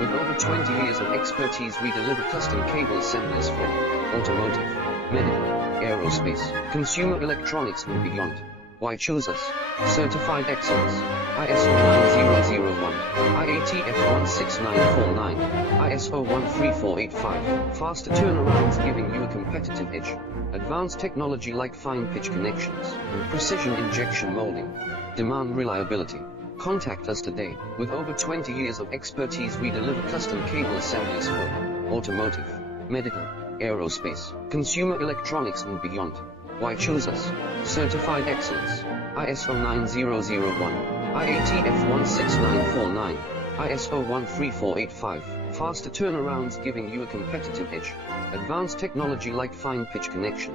With over 20 years of expertise, we deliver custom cable assemblies for automotive, medical, aerospace, consumer electronics and beyond. Why choose us? Certified excellence, ISO 9001, IATF 16949, ISO 13485, faster turnarounds giving you a competitive edge, advanced technology like fine pitch connections, precision injection molding, demand reliability. Contact us today. With over 20 years of expertise, we deliver custom cable assemblies for automotive, medical, aerospace, consumer electronics and beyond. Why choose us? Certified excellence, ISO 9001, IATF 16949, ISO 13485, faster turnarounds giving you a competitive edge, advanced technology like fine pitch connections.